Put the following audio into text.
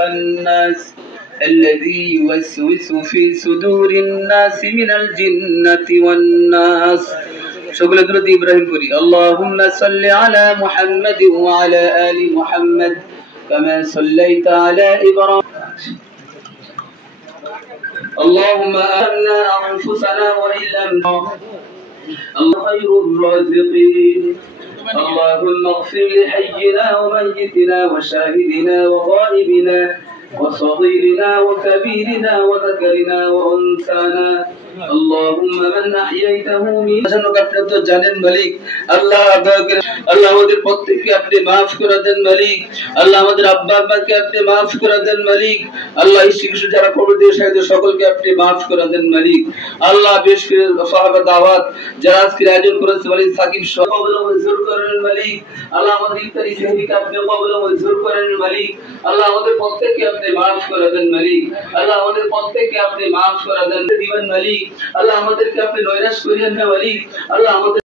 الخناس الذي يوسوس في صدور الناس من الجنة والناس شغل درود إبراهيم بوري اللهم صل على محمد وعلى آل محمد كما صليت على إبراهيم اللهم آمنا أنفسنا وإن لم الله خير الرازقين اللهم اغفر لحينا وميتنا وشاهدنا وغائبنا وصغيرنا وكبيرنا وذكرنا وأنثانا اللهم من أحييته من জানেন মালিক আল্লাহ আল্লাহ আমাদের প্রত্যেককে আপনি maaf করে দেন মালিক আল্লাহ আমাদের আব্বা আম্মাকে আপনি maaf করে দেন মালিক আল্লাহ এই শিশু যারা কবরের সাথে সকলকে আপনি maaf করে দেন মালিক আল্লাহ বেশ করে সাহাবা দাওয়াত যারা আজকে আয়োজন করেছে মালিক সাকিব কবুল মঞ্জুর করেন মালিক আল্লাহ আমাদের ইফতারি সেহরিকে আপনি কবুল মঞ্জুর করেন মালিক আল্লাহ আমাদের প্রত্যেককে আপনি maaf করে দেন মালিক আল্লাহ আমাদের প্রত্যেককে আপনি maaf করে দেন দিবেন মালিক আল্লাহ আমাদেরকে আপনি নৈরাশ করিয়েন না মালিক আল্লাহ আমাদের